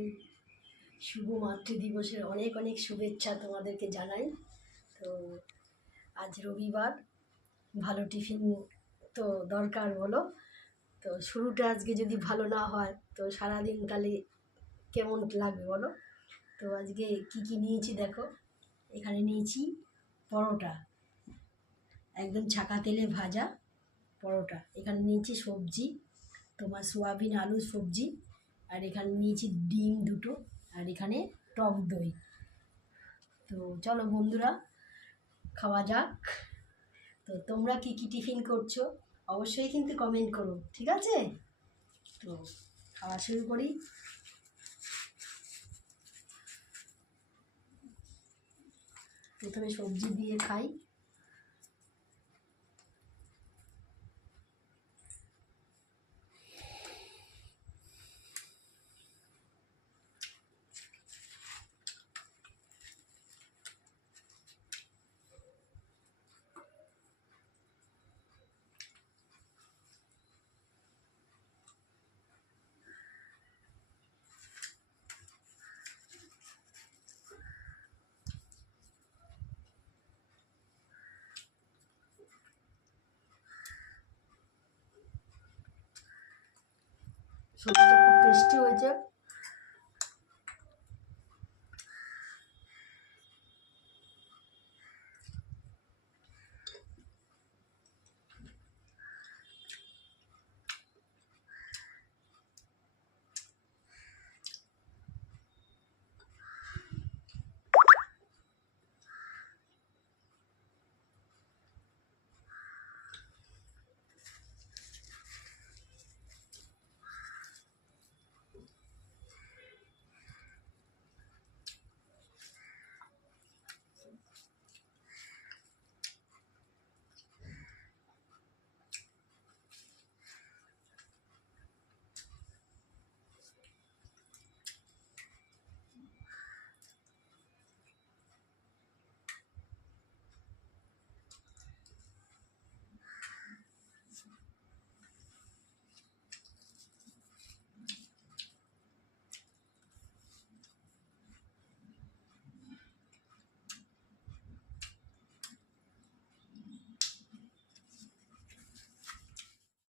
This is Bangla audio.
জানাই শুভ মাতৃ দিবসের অনেক অনেক শুভেচ্ছা তোমাদেরকে জানাই। তো আজ রবিবার, ভালো টিফিন তো দরকার বলো। তো শুরুটা আজকে যদি ভালো না হয় তো সারাদিন তাহলে কেমন লাগবে বলো। তো আজকে কি নিয়েছি দেখো, এখানে নিয়েছি পরোটা, একদম ছাকা তেলে ভাজা পরোটা। এখানে নিয়েছি সবজি, তোমার সোয়াবিন আলু সবজি, আর এখানে নিয়েছি ডিম দুটো, আর এখানে টক দই। তো চলো বন্ধুরা, খাওয়া যাক। তো তোমরা কি টিফিন করছো অবশ্যই কিন্তু কমেন্ট করো, ঠিক আছে? তো খাওয়া শুরু করি। প্রথমে সবজি দিয়ে খাই। সবজিটা খুব টেস্টি হয়েছে।